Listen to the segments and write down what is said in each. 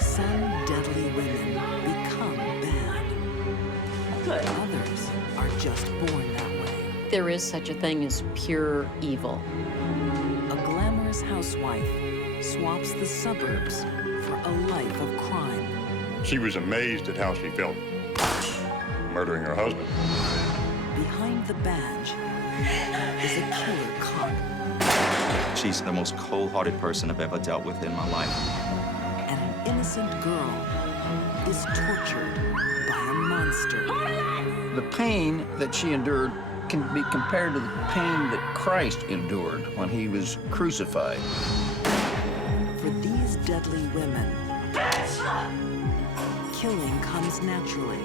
Some deadly women become bad. Good. Others are just born that way. There is such a thing as pure evil. A glamorous housewife swaps the suburbs for a life of crime. She was amazed at how she felt murdering her husband. Behind the badge is a killer cop. She's the most cold-hearted person I've ever dealt with in my life. And an innocent girl is tortured by a monster. The pain that she endured can be compared to the pain that Christ endured when he was crucified. For these deadly women, killing comes naturally.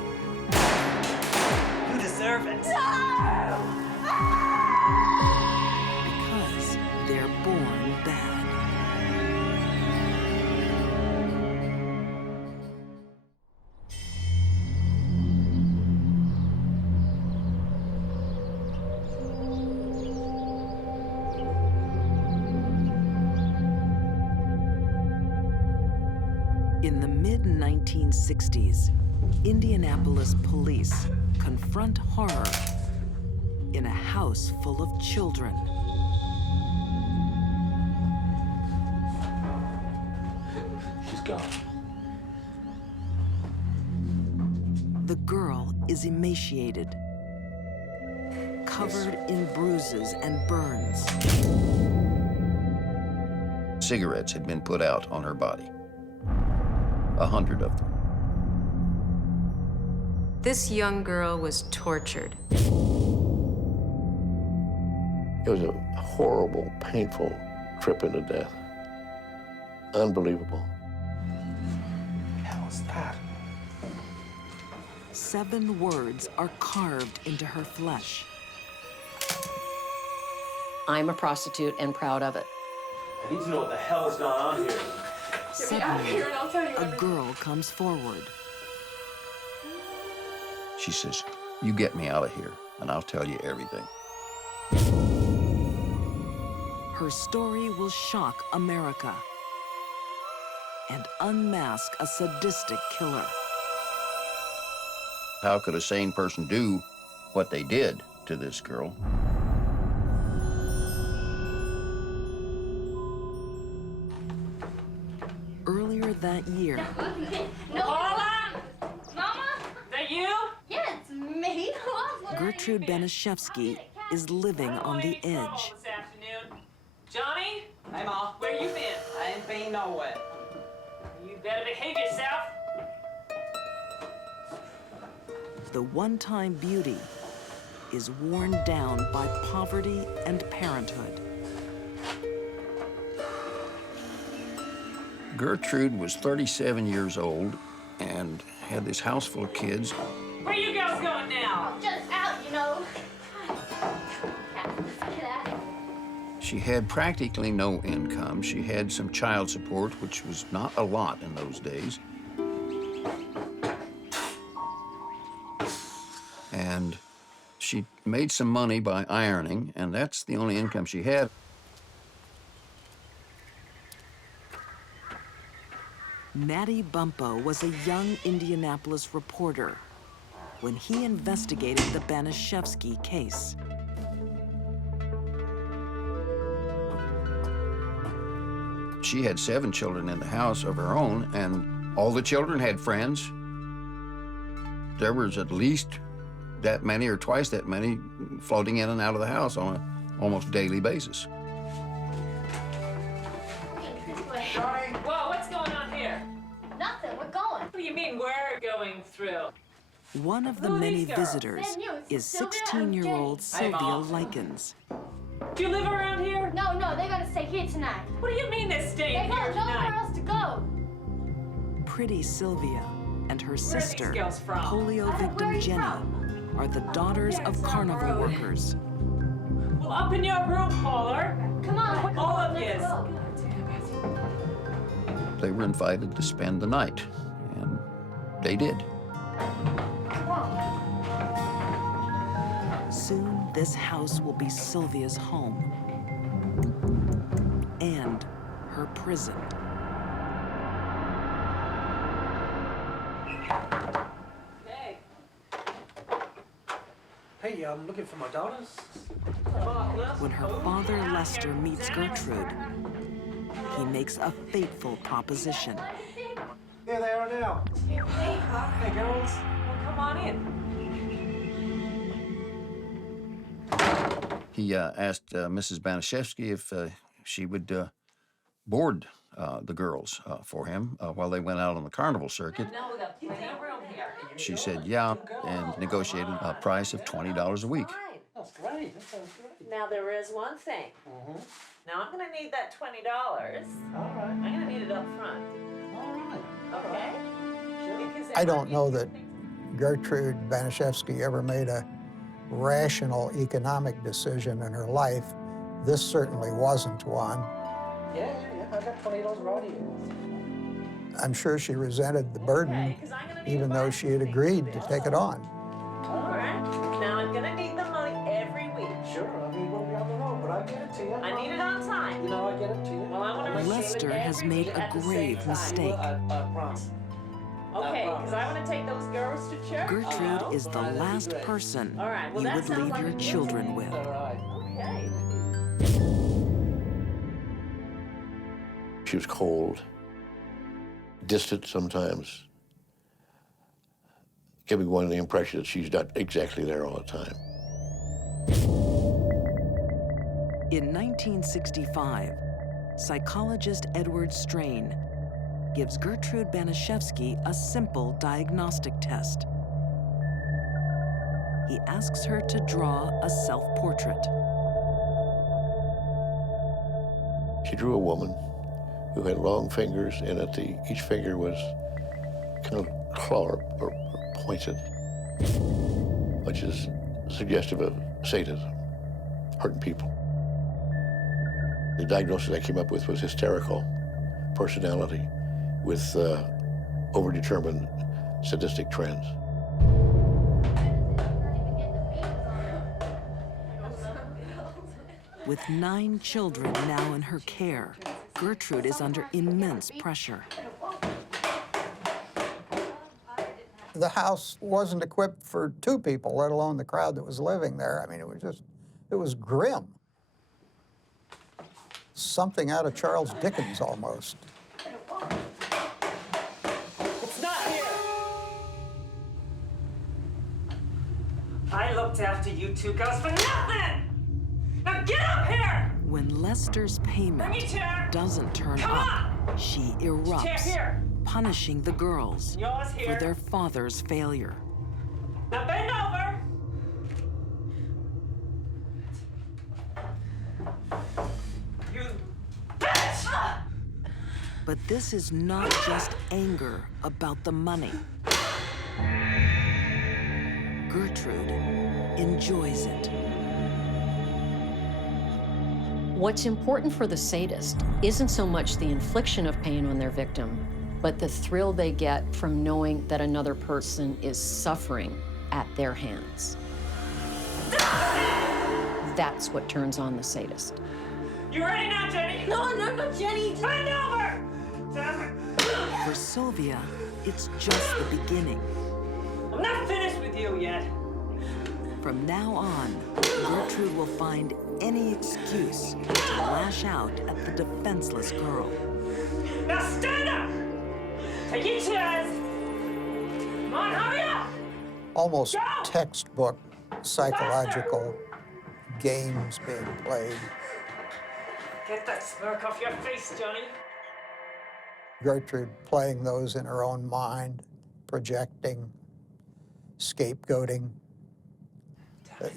You deserve it. Because they're born bad. In the mid-1960s, Indianapolis police confront horror in a house full of children. She's gone. The girl is emaciated, covered in bruises and burns. Cigarettes had been put out on her body. 100 of them. This young girl was tortured. It was a horrible, painful trip into death. Unbelievable. What the hell is that? 7 words are carved into her flesh. I'm a prostitute and proud of it. I need to know what the hell has gone on here. Suddenly, a girl comes forward. She says, "You get me out of here, and I'll tell you everything." Her story will shock America and unmask a sadistic killer. How could a sane person do what they did to this girl? Earlier that year, Paula? Mama? Is that you? Yeah, it's me. Gertrude Banishevsky is living on the edge. This afternoon. Johnny? Hey, Ma. Where you been? I ain't been nowhere. You better behave yourself. The one-time beauty is worn down by poverty and parenthood. Gertrude was 37 years old and had this house full of kids. Where you girls going now? Just out, you know. Get out. She had practically no income. She had some child support, which was not a lot in those days. And she made some money by ironing, and that's the only income she had. Matty Bumpo was a young Indianapolis reporter when he investigated the Banishevsky case. She had 7 children in the house of her own, and all the children had friends. There was at least that many or twice that many floating in and out of the house on an almost daily basis. This way. Whoa, what's going on here? Nothing, we're going. What do you mean we're going through? One of the Who are many these girls? visitors Sam, you, is Sylvia, 16-year-old Jenny. Sylvia Mom. Likens. Do you live around here? No, they're gonna stay here tonight. What do you mean they're They staying here got nowhere tonight? else to go. Pretty Sylvia and her sister, girls from? polio Where are victim you Jenny, from? are the daughters of carnival workers. Well, up in your room, Paula. Come on, All of let's yous. go. They were invited to spend the night, and they did. Come on. Soon, this house will be Sylvia's home and her prison. Sorry, I'm looking for my daughters. When her father, Lester, meets Gertrude, he makes a fateful proposition. Here they are now. Hey, girls. Well, come on in. He asked Mrs. Banashevsky if she would board the girls for him while they went out on the carnival circuit. Now we got plenty of room here. She said yeah, and negotiated a price of $20 a week. That's great. That sounds great. Now there is one thing. Now I'm gonna need that $20. All right. I'm gonna need it up front. All right. Okay? Because I don't know that Gertrude Banashevsky ever made a rational economic decision in her life. This certainly wasn't one. Yeah. I got $20 right here. I'm sure she resented the burden, Okay, 'cause I'm gonna need even a though bunch she had agreed to take it on. All right. Now I'm gonna need the money every week. Sure, I mean, we'll be on the road, but I get it to you. I need it on time. You know, I get it to you. Well, I want to receive Lester it has every made week a at the same grave time. mistake. I promise. Okay, because I want to take those girls to church. Gertrude is the that'd be last great. person All right, well, you that would sounds leave like your a deal. children with. All right. Okay. She was cold, distant sometimes, giving one the impression that she's not exactly there all the time. In 1965, psychologist Edward Strain gives Gertrude Banashevsky a simple diagnostic test. He asks her to draw a self-portrait. She drew a woman who had long fingers, and at each finger was kind of clawed or pointed, which is suggestive of sadism, hurting people. The diagnosis I came up with was hysterical personality with overdetermined sadistic trends. With 9 children now in her care, Gertrude is under immense pressure. The house wasn't equipped for 2 people, let alone the crowd that was living there. I mean, it was grim. Something out of Charles Dickens almost. It's not here. I looked after you 2 girls for nothing. Now get up here. When Lester's payment Bring your chair. doesn't turn Come up, she Chair erupts, here. punishing the girls Yours for here. their father's failure. Now bend over. You bitch! But this is not just anger about the money. Gertrude enjoys it. What's important for the sadist isn't so much the infliction of pain on their victim, but the thrill they get from knowing that another person is suffering at their hands. That's what turns on the sadist. You ready now, Jenny? No, Jenny. Just bend over. For Sylvia, it's just the beginning. I'm not finished with you yet. From now on, Gertrude will find any excuse to lash out at the defenseless girl. Now stand up. Take your chairs. Come on, hurry up. Almost Go! textbook psychological games being played. Get that smirk off your face, Johnny. Gertrude playing those in her own mind, projecting, scapegoating.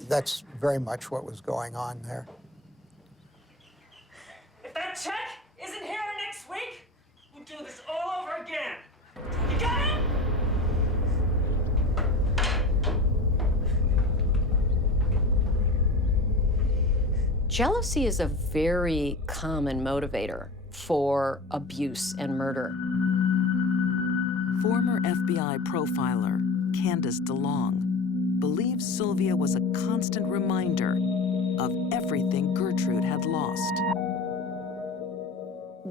That's very much what was going on there. If that check isn't here next week, we'll do this all over again. You got it? Jealousy is a very common motivator for abuse and murder. Former FBI profiler Candace DeLong believes Sylvia was a constant reminder of everything Gertrude had lost.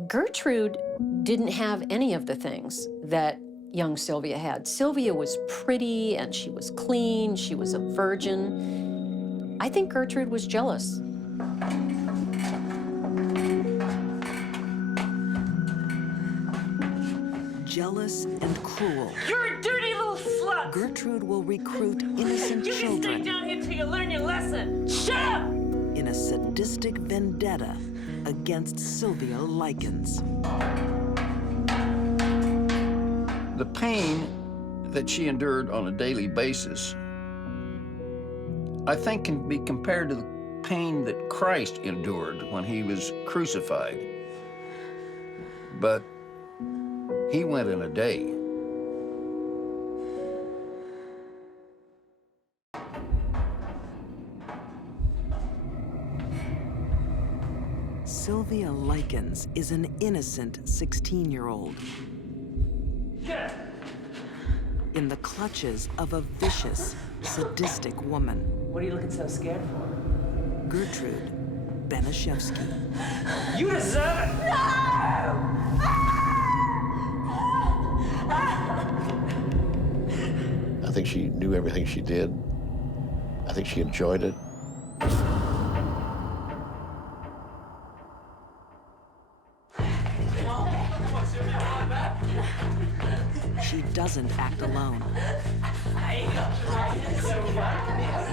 Gertrude didn't have any of the things that young Sylvia had. Sylvia was pretty and she was clean, she was a virgin. I think Gertrude was jealous. Jealous and cruel, You're a dirty little slut! Gertrude will recruit innocent You can stay children down here till you learn your lesson! Shut up! in a sadistic vendetta against Sylvia Likens. The pain that she endured on a daily basis, I think, can be compared to the pain that Christ endured when he was crucified. But he went in a day. Sylvia Likens is an innocent 16-year-old in the clutches of a vicious, sadistic woman. What are you looking so scared for? Gertrude Banaszewski. You deserve it! I think she knew everything she did. I think she enjoyed it. She doesn't act alone.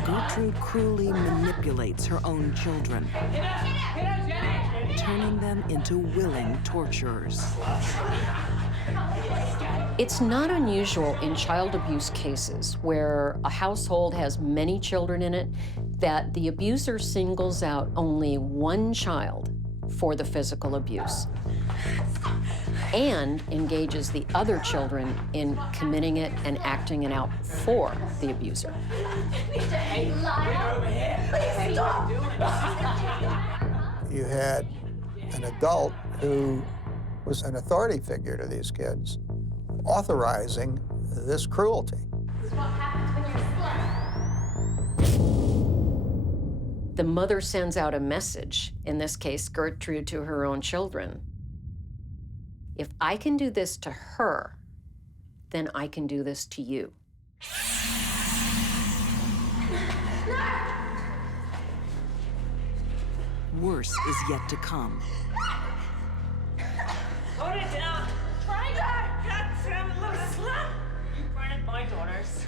Gertrude cruelly manipulates her own children, turning them into willing torturers. It's not unusual in child abuse cases where a household has many children in it that the abuser singles out only one child for the physical abuse and engages the other children in committing it and acting it out for the abuser. You had an adult who was an authority figure to these kids, authorizing this cruelty. The mother sends out a message, in this case, Gertrude to her own children. If I can do this to her, then I can do this to you. Worse is yet to come. Hold it down! Try that! Goddamn little slut! You burned my daughters.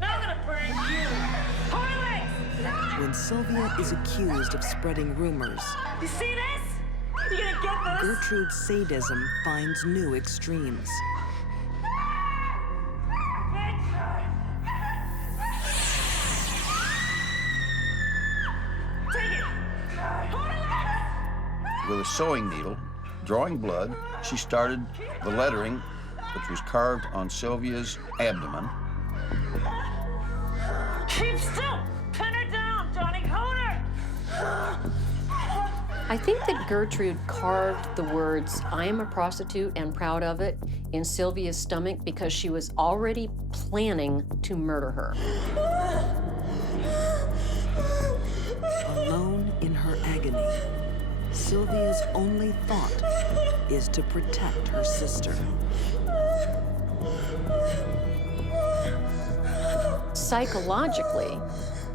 Now I'm gonna burn you! Horrifying! When Sylvia is accused of spreading rumors, You see this? You gonna get this? Gertrude's sadism finds new extremes. Take it! With a sewing needle, drawing blood, she started the lettering, which was carved on Sylvia's abdomen. Keep still! Pin her down, Johnny! Hold her! I think that Gertrude carved the words, "I am a prostitute and proud of it," in Sylvia's stomach because she was already planning to murder her. Alone in her agony, Sylvia's only thought is to protect her sister. Psychologically,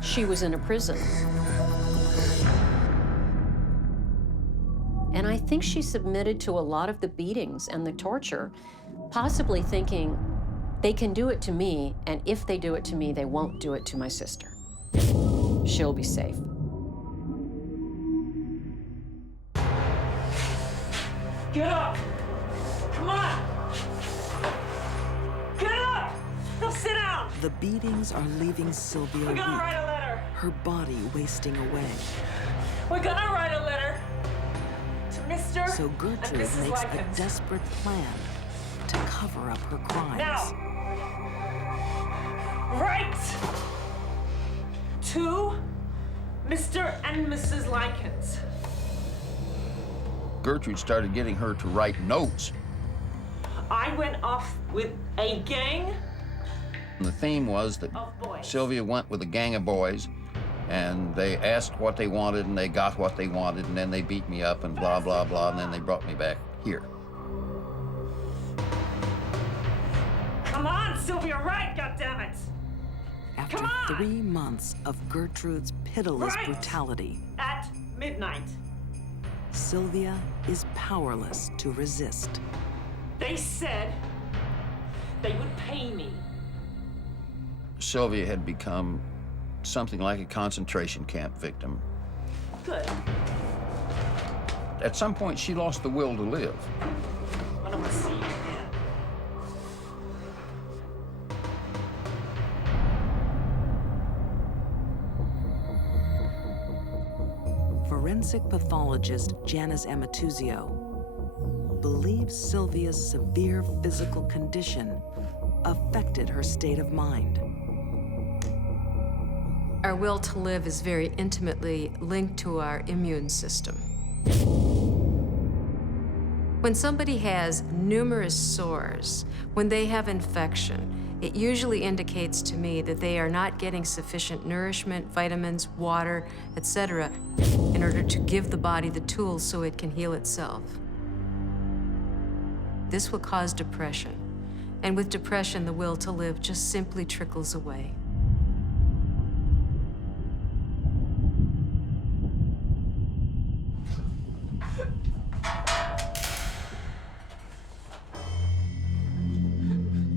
she was in a prison. And I think she submitted to a lot of the beatings and the torture, possibly thinking, they can do it to me, and if they do it to me, they won't do it to my sister. She'll be safe. Get up! Come on! Get up! Now sit down! The beatings are leaving Sylvia We're gonna weak, write a letter. her body wasting away. We're gonna write a letter to Mr. So and Gertrude Mrs. makes a Likens. desperate plan to cover up her crimes. Now, write to Mr. and Mrs. Likens. Gertrude started getting her to write notes. I went off with a gang And the theme was that of boys. Sylvia went with a gang of boys, and they asked what they wanted, and they got what they wanted, and then they beat me up, and blah, blah, blah, and then they brought me back here. Come on, Sylvia, write, goddammit! After Come on! 3 months of Gertrude's pitiless Right. brutality, At midnight. Sylvia is powerless to resist. They said they would pay me. Sylvia had become something like a concentration camp victim. Good. At some point, she lost the will to live. I don't want to see you again. Forensic pathologist Janice Amatuzio believes Sylvia's severe physical condition affected her state of mind. Our will to live is very intimately linked to our immune system. When somebody has numerous sores, when they have infection, it usually indicates to me that they are not getting sufficient nourishment, vitamins, water, etc., in order to give the body the tools so it can heal itself. This will cause depression, and with depression, the will to live just simply trickles away.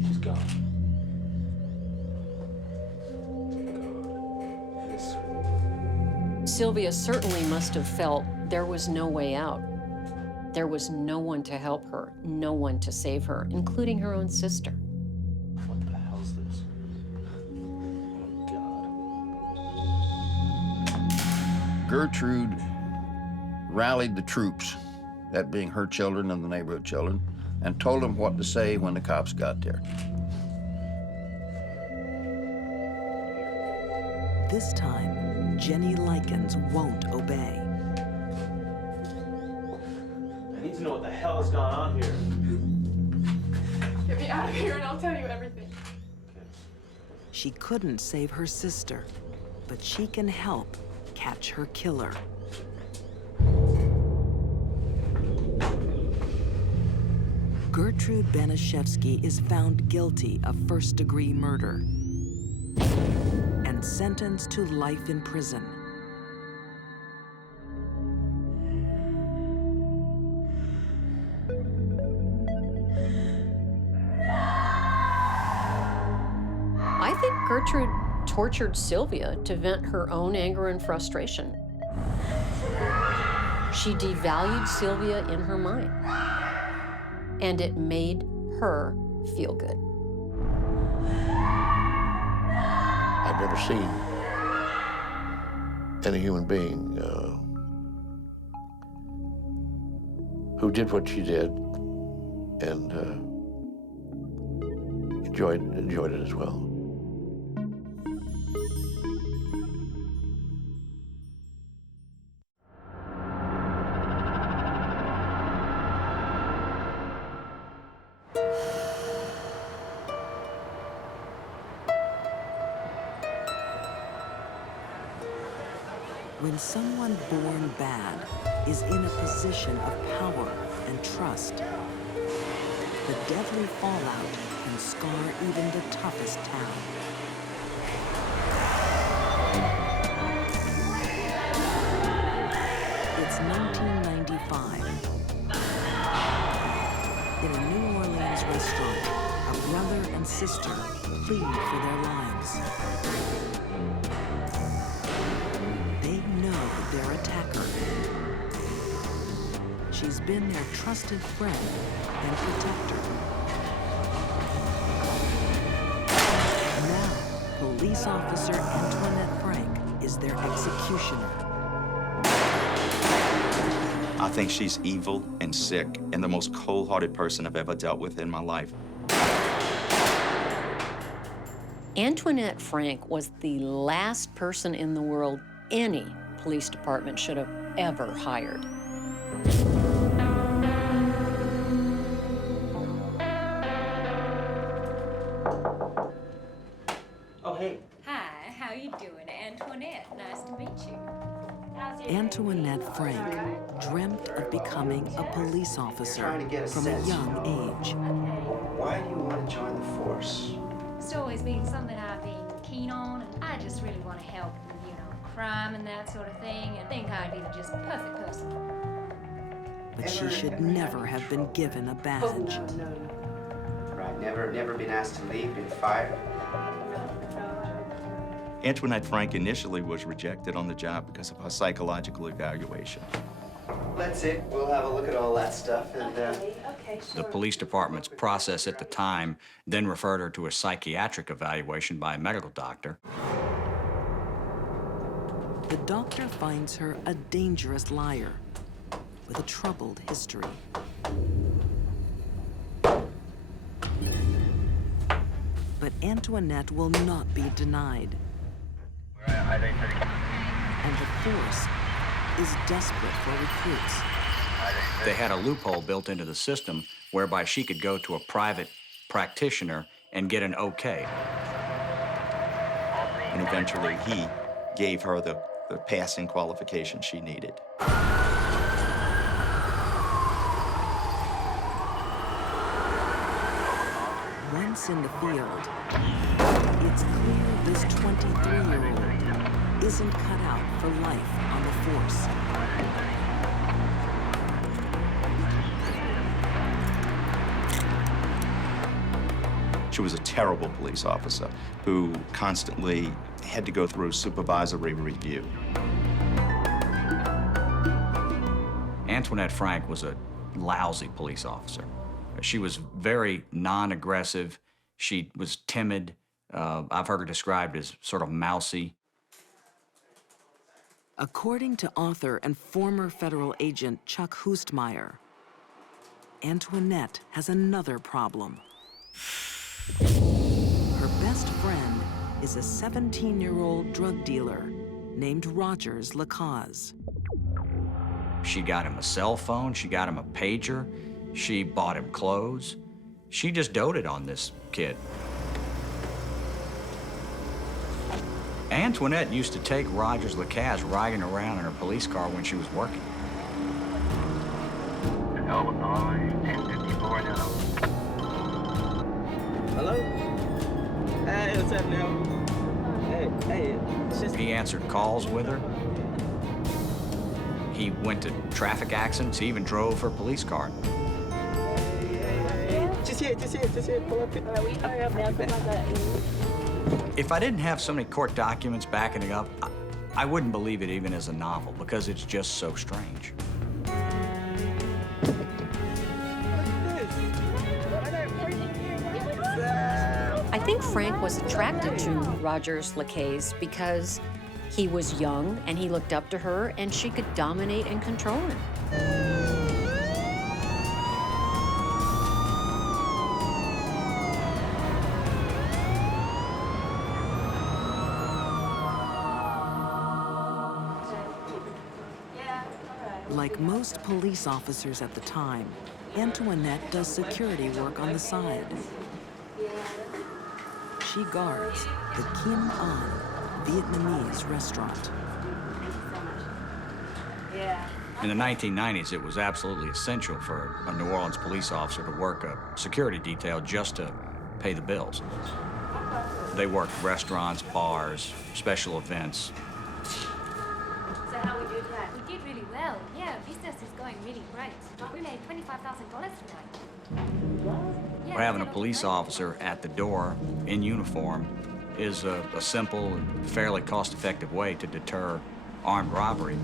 She's gone. Sylvia certainly must have felt there was no way out. There was no one to help her, no one to save her, including her own sister. What the hell's this? Oh, God. Gertrude rallied the troops, that being her children and the neighborhood children, and told them what to say when the cops got there. This time, Jenny Likens won't obey. I need to know what the hell has gone on here. Get me out of here and I'll tell you everything. She couldn't save her sister, but she can help catch her killer. Gertrude Banaszewski is found guilty of first-degree murder and sentenced to life in prison. I think Gertrude tortured Sylvia to vent her own anger and frustration. She devalued Sylvia in her mind, and it made her feel good. I've never seen any human being who did what she did and enjoyed it as well. When someone born bad is in a position of power and trust, the deadly fallout can scar even the toughest town. It's 1995. In a New Orleans restaurant, a brother and sister plead for their lives. They know their attacker. She's been their trusted friend and protector. Now, police officer Antoinette Frank is their executioner. I think she's evil and sick and the most cold-hearted person I've ever dealt with in my life. Antoinette Frank was the last person in the world any police department should have ever hired. Oh, hey. Hi, how you doing? Antoinette, nice to meet you. Antoinette Frank dreamt of becoming a police officer from a young age. Why do you want to join the force? It's always been something I've been keen on just really want to help with, crime and that sort of thing, and think I'd be the just perfect person. But she should never have been given a badge. Right, never been asked to leave, been fired. Antoinette Frank initially was rejected on the job because of her psychological evaluation. That's it. We'll have a look at all that stuff and, The police department's process at the time then referred her to a psychiatric evaluation by a medical doctor. The doctor finds her a dangerous liar with a troubled history. But Antoinette will not be denied. And the force is desperate for recruits. They had a loophole built into the system whereby she could go to a private practitioner and get an okay. And eventually he gave her the passing qualification she needed. Once in the field, it's clear this 23-year-old isn't cut out for life on the force. She was a terrible police officer who constantly had to go through supervisory review. Antoinette Frank was a lousy police officer. She was very non-aggressive. She was timid. I've heard her described as sort of mousy. According to author and former federal agent Chuck Hustmeyer, Antoinette has another problem. Her best friend is a 17-year-old drug dealer named Rogers Lacaze. She got him a cell phone. She got him a pager. She bought him clothes. She just doted on this kid. Antoinette used to take Rogers Lacaze riding around in her police car when she was working. Illinois, 1054 now. Hello? Hey, what's up now? Hey, it's just... He answered calls with her. He went to traffic accidents. He even drove her police car. Just here, pull up. We hurry up now, If I didn't have so many court documents backing it up, I wouldn't believe it even as a novel because it's just so strange. I think Frank was attracted to Rogers Lacaze because he was young and he looked up to her and she could dominate and control him. Like most police officers at the time, Antoinette does security work on the side. She guards the Kim An Vietnamese restaurant. In the 1990s, it was absolutely essential for a New Orleans police officer to work a security detail just to pay the bills. They worked restaurants, bars, special events. So how we do that? We did really well. Yeah, business is going really great. We made $25,000 tonight. Yeah, Having a police officer at the door in uniform is a simple and fairly cost-effective way to deter armed robbery.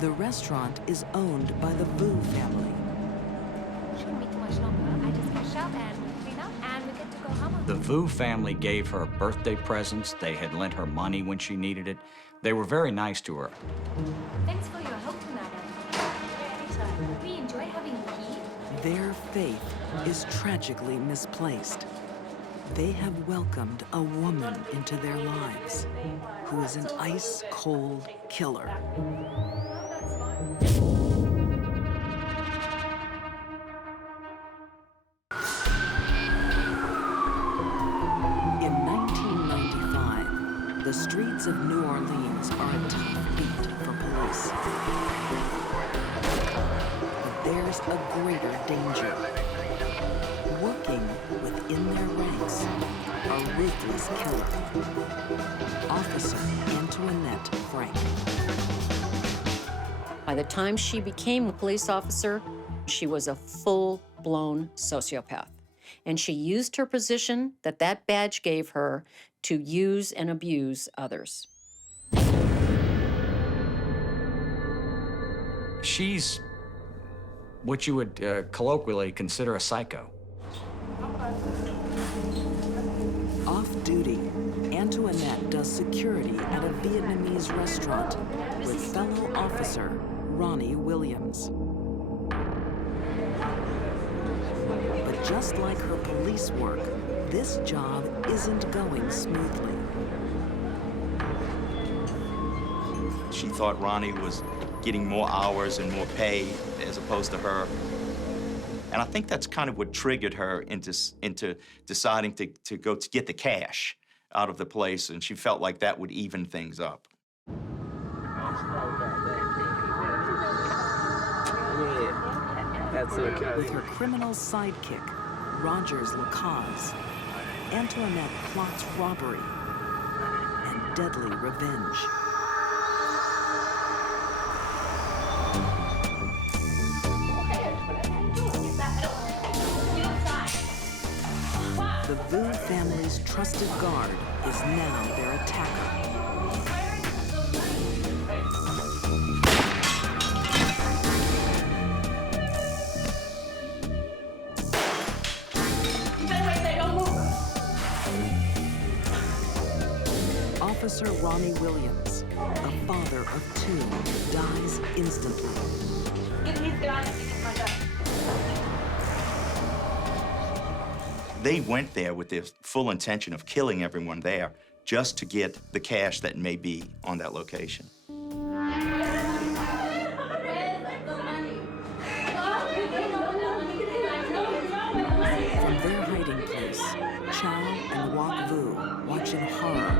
The restaurant is owned by the Vu family. Shouldn't be too much longer. I just cash out and clean up and we get to go home. The Vu family gave her birthday presents. They had lent her money when she needed it. They were very nice to her. Thanks for your help tonight. Anytime. We enjoy having you here. Their faith is tragically misplaced. They have welcomed a woman into their lives who is an ice-cold killer. In 1995, the streets of New Orleans are a tough beat for police. But there's a greater danger. Working within their ranks ruthless killer, Officer Antoinette Frank. By the time she became a police officer, she was a full-blown sociopath. And she used her position that badge gave her to use and abuse others. She's what you would colloquially consider a psycho. Off-duty, Antoinette does security at a Vietnamese restaurant with fellow officer Ronnie Williams. But just like her police work, this job isn't going smoothly. She thought Ronnie was getting more hours and more pay as opposed to her. And I think that's kind of what triggered her into deciding to go to get the cash out of the place, and she felt like that would even things up. With her criminal sidekick, Rogers Lacaze, Antoinette plots robbery and deadly revenge. The Vu family's trusted guard is now their attacker. Officer Ronnie Williams, a father of two, dies instantly. They went there with the full intention of killing everyone there just to get the cash that may be on that location. From their hiding place, Chow and Wok Vu watch in horror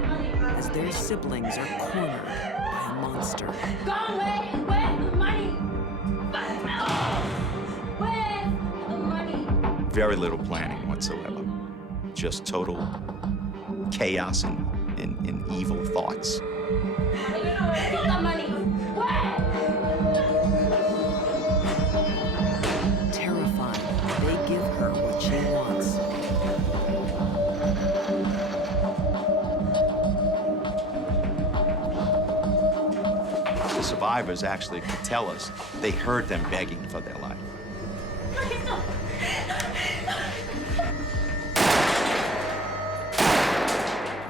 as their siblings are cornered by a monster. Go away! Where's the money? Where's the money? Very little planning whatsoever. Just total chaos and evil thoughts. Where's the money? Terrified, they give her what she wants. The survivors actually could tell us they heard them begging for their life.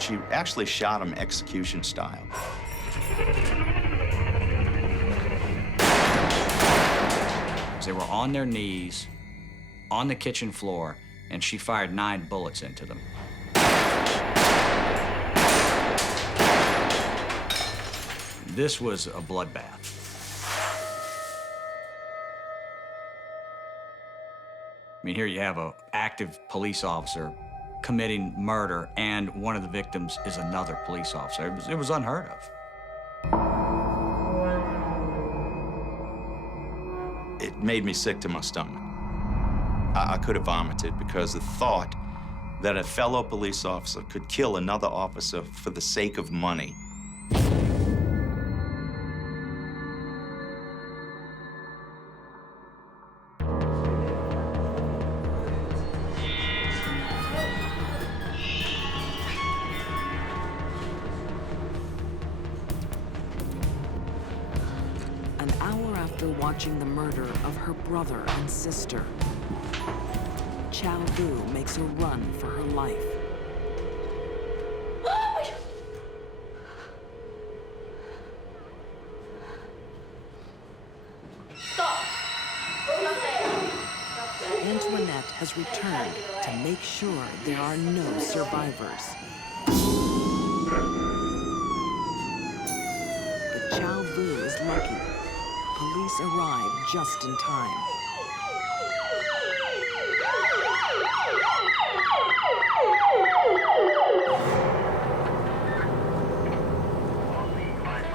She actually shot him execution style. They were on their knees, on the kitchen floor, and she fired 9 bullets into them. This was a bloodbath. I mean, here you have an active police officer committing murder, and one of the victims is another police officer. It was unheard of. It made me sick to my stomach. I could have vomited because the thought that a fellow police officer could kill another officer for the sake of money. An hour after watching the murder of her brother and sister, Chow Vu makes a run for her life. Antoinette has returned to make sure there are no survivors. But Chow Vu is lucky. Police arrive just in time.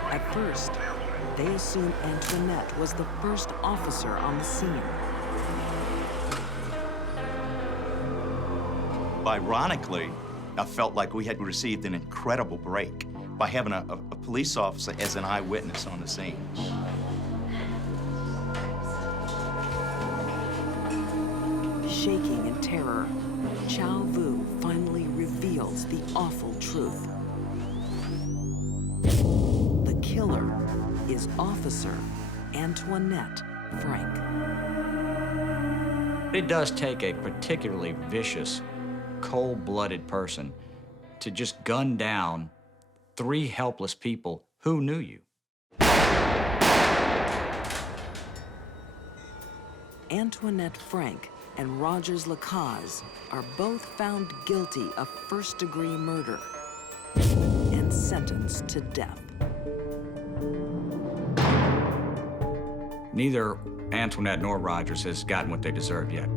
At first, they assume Antoinette was the first officer on the scene. Ironically, I felt like we had received an incredible break by having a police officer as an eyewitness on the scene. Shaking in terror, Chow Vu finally reveals the awful truth. The killer is Officer Antoinette Frank. It does take a particularly vicious, cold-blooded person to just gun down 3 helpless people who knew you. Antoinette Frank and Rogers Lacaze are both found guilty of first-degree murder and sentenced to death. Neither Antoinette nor Rogers has gotten what they deserve yet.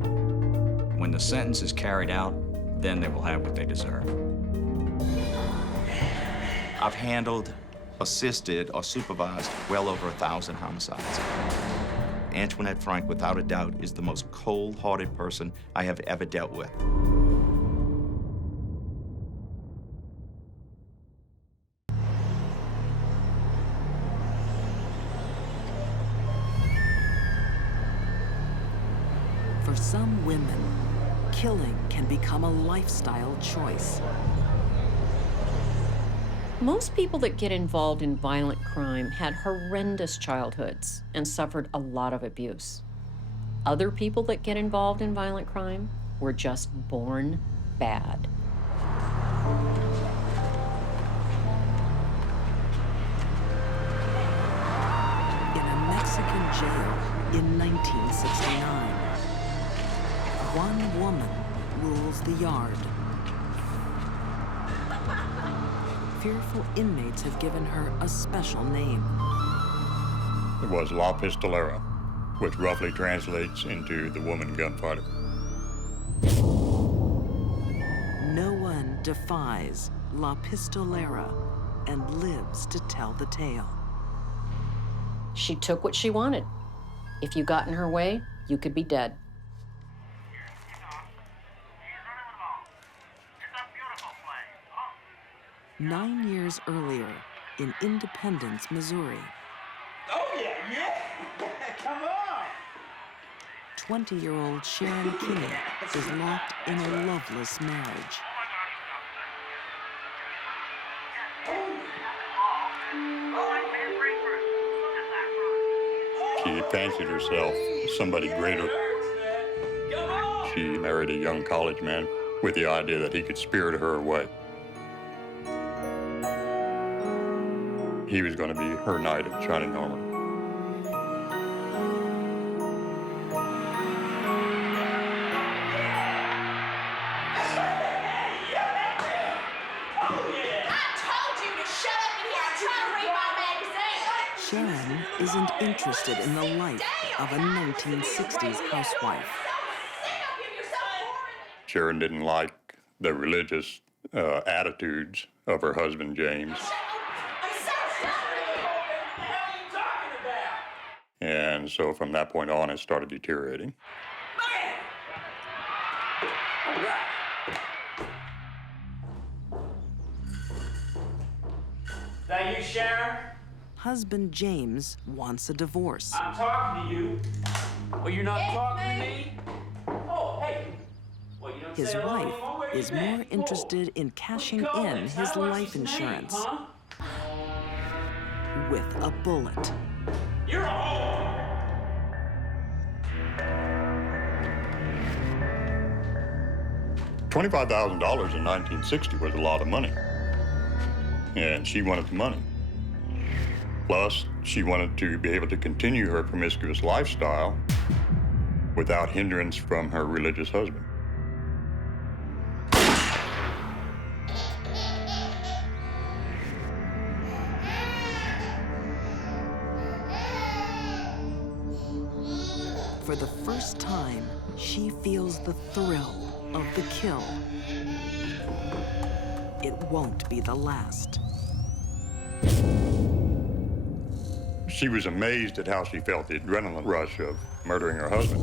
When the sentence is carried out, then they will have what they deserve. I've handled, assisted, or supervised well over 1,000 homicides. Antoinette Frank, without a doubt, is the most cold-hearted person I have ever dealt with. For some women, killing can become a lifestyle choice. Most people that get involved in violent crime had horrendous childhoods and suffered a lot of abuse. Other people that get involved in violent crime were just born bad. In a Mexican jail in 1969, one woman rules the yard. Fearful inmates have given her a special name. It was La Pistolera, which roughly translates into the woman gunfighter. No one defies La Pistolera and lives to tell the tale. She took what she wanted. If you got in her way, you could be dead. Nine years earlier, in Independence, Missouri, Oh, yeah. Come on. 20-year-old Sharon Kinney is locked in a loveless marriage. She fancied herself somebody greater. She married a young college man with the idea that he could spirit her away. He was going to be her knight in shining armor. Sharon isn't interested in the life of a 1960s housewife. Sharon didn't like the religious attitudes of her husband, James. And so from that point on, it started deteriorating. Is that you, Sharon? Husband James wants a divorce. I'm talking to you. Well, you're not talking to me? Oh, hey. Well, you don't His say hello wife anymore. Where is you been? more interested in cashing in his life insurance with a bullet. You're a whore. $25,000 in 1960 was a lot of money. And she wanted the money. Plus, she wanted to be able to continue her promiscuous lifestyle without hindrance from her religious husband. For the first time, she feels the thrill of the kill. It won't be the last. She was amazed at how she felt the adrenaline rush of murdering her husband.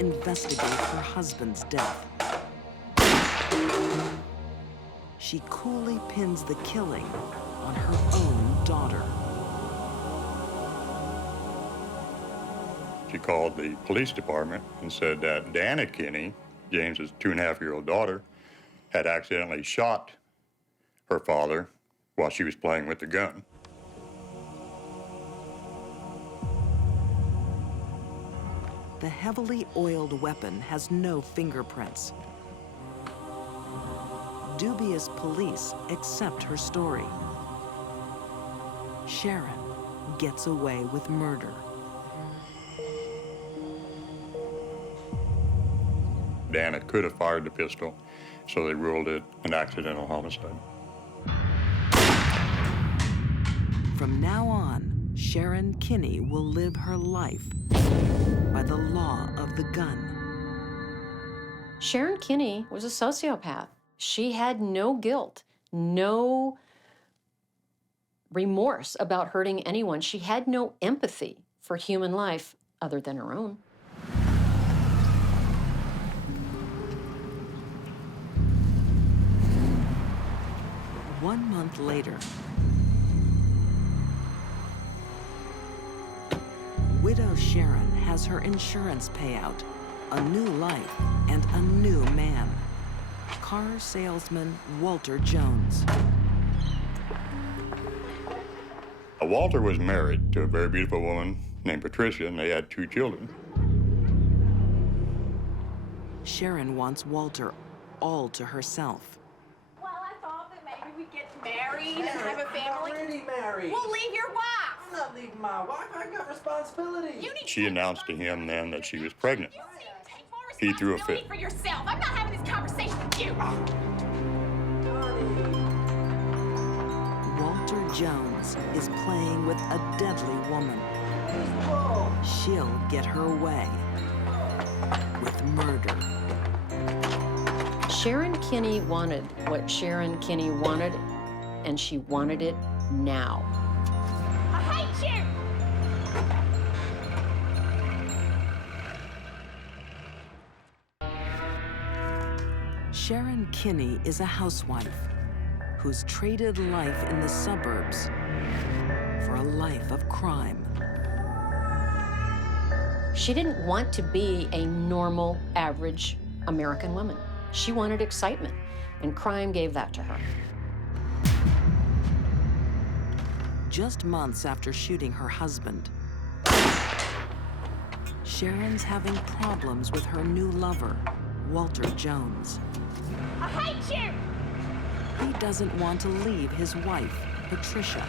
investigate her husband's death. She coolly pins the killing on her own daughter. She called the police department and said that Dana Kinney, James's 2.5-year-old daughter, had accidentally shot her father while she was playing with the gun. The heavily oiled weapon has no fingerprints. Dubious police accept her story. Sharon gets away with murder. Dana could have fired the pistol, so they ruled it an accidental homicide. From now on, Sharon Kinney will live her life by the law of the gun. Sharon Kinney was a sociopath. She had no guilt, no remorse about hurting anyone. She had no empathy for human life other than her own. One month later, widow Sharon has her insurance payout, a new life, and a new man. Car salesman Walter Jones. Walter was married to a very beautiful woman named Patricia, and they had 2 children. Sharon wants Walter all to herself. Well, I thought that maybe we'd get married and have a family. I'm already married. We'll leave your wife. I'm not leaving my wife. I got responsibilities. She announced to him then that she was pregnant. He threw a fit. For yourself. I'm not having this conversation with you. Walter Jones is playing with a deadly woman. She'll get her way with murder. Sharon Kinney wanted what Sharon Kinney wanted, and she wanted it now. I hate you. Sharon Kinney is a housewife who's traded life in the suburbs for a life of crime. She didn't want to be a normal, average American woman. She wanted excitement, and crime gave that to her. Just months after shooting her husband, Sharon's having problems with her new lover, Walter Jones. I hate you. He doesn't want to leave his wife, Patricia.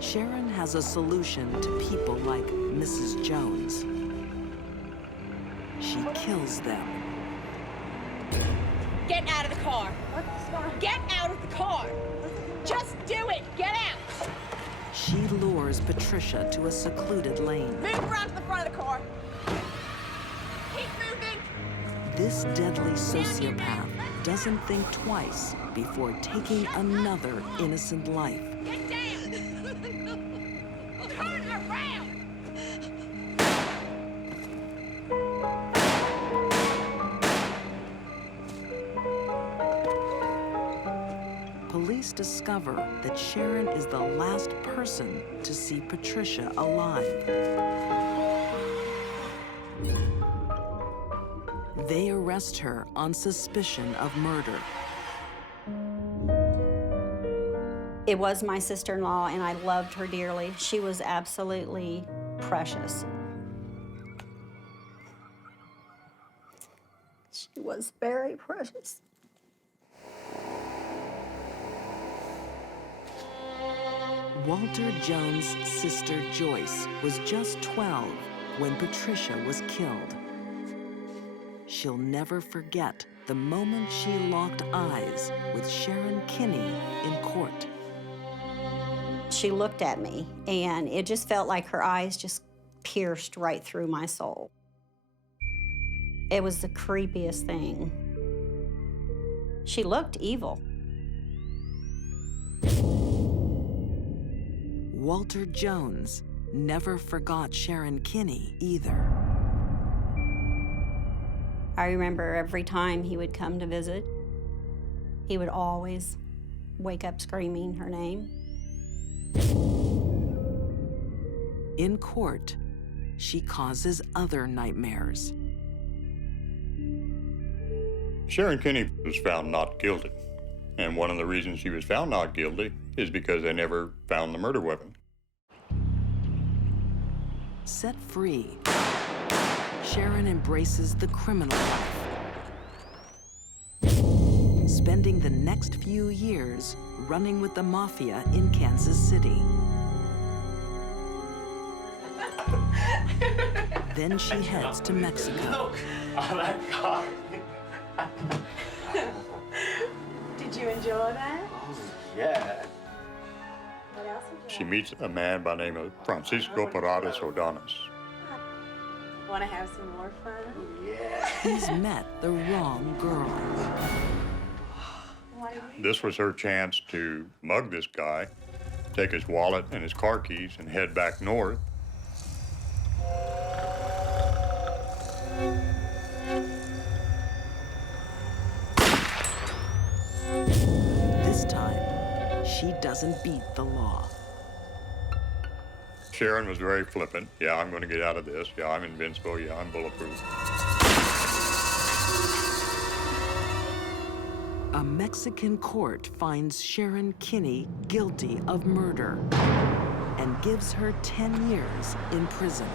Sharon has a solution to people like Mrs. Jones. She kills them. Get out of the car. Get out of the car. Just do it. Get out. She lures Patricia to a secluded lane. Move around to the front of the car. Keep moving. This deadly sociopath doesn't think twice before taking another innocent life. Get down. Turn around. Police discover that Sharon is the last person to see Patricia alive. They arrest her on suspicion of murder. It was my sister-in-law, and I loved her dearly. She was absolutely precious. She was very precious. Walter Jones' sister Joyce was just 12 when Patricia was killed. She'll never forget the moment she locked eyes with Sharon Kinney in court. She looked at me, and it just felt like her eyes just pierced right through my soul. It was the creepiest thing. She looked evil. Walter Jones never forgot Sharon Kinney either. I remember every time he would come to visit, he would always wake up screaming her name. In court, she causes other nightmares. Sharon Kinney was found not guilty. And one of the reasons she was found not guilty is because they never found the murder weapon. Set free, Sharon embraces the criminal life, spending the next few years running with the mafia in Kansas City. Then she heads to Mexico. Oh my God. Did you enjoy that? Yeah. What else would you She meets a man by the name of Francisco Parades Ordonez. want to have some more fun? Yeah. He's met the wrong girl. This was her chance to mug this guy, take his wallet and his car keys, and head back north. This time, she doesn't beat the law. Sharon was very flippant. Yeah, I'm going to get out of this. Yeah, I'm invincible. Yeah, I'm bulletproof. A Mexican court finds Sharon Kinney guilty of murder and gives her 10 years in prison.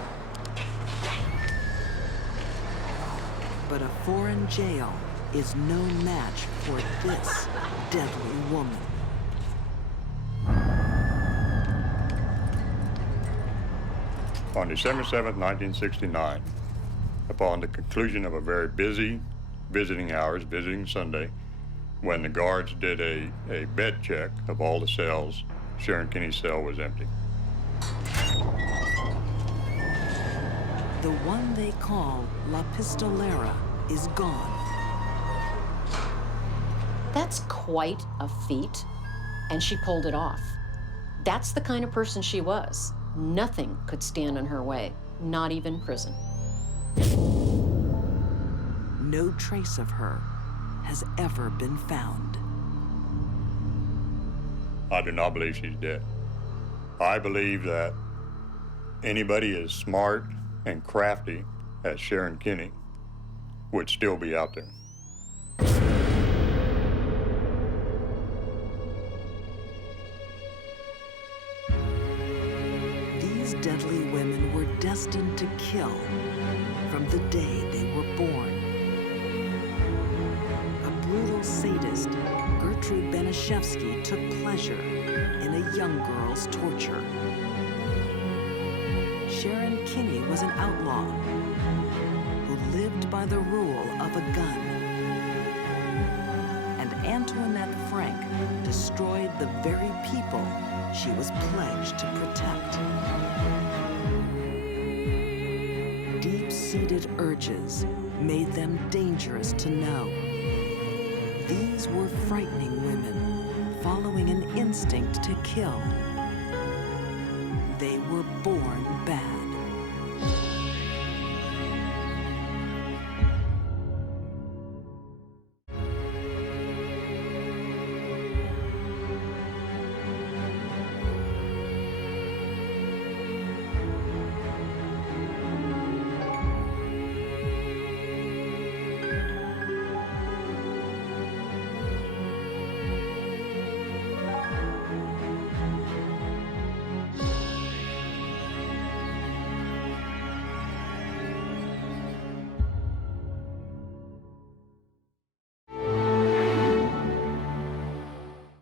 But a foreign jail is no match for this deadly woman. On December 7th, 1969, upon the conclusion of a very busy visiting hours, visiting Sunday, when the guards did a bed check of all the cells, Sharon Kinney's cell was empty. The one they call La Pistolera is gone. That's quite a feat, and she pulled it off. That's the kind of person she was. Nothing could stand in her way, not even prison. No trace of her has ever been found. I do not believe she's dead. I believe that anybody as smart and crafty as Sharon Kinney would still be out there. These deadly women were destined to kill from the day they were born. A brutal sadist, Gertrude Banishevsky, took pleasure in a young girl's torture. Sharon Kinney was an outlaw who lived by the rule of a gun. And Antoinette Frank destroyed the very people she was pledged to protect. Deep-seated urges made them dangerous to know. These were frightening women following an instinct to kill. They were born bad.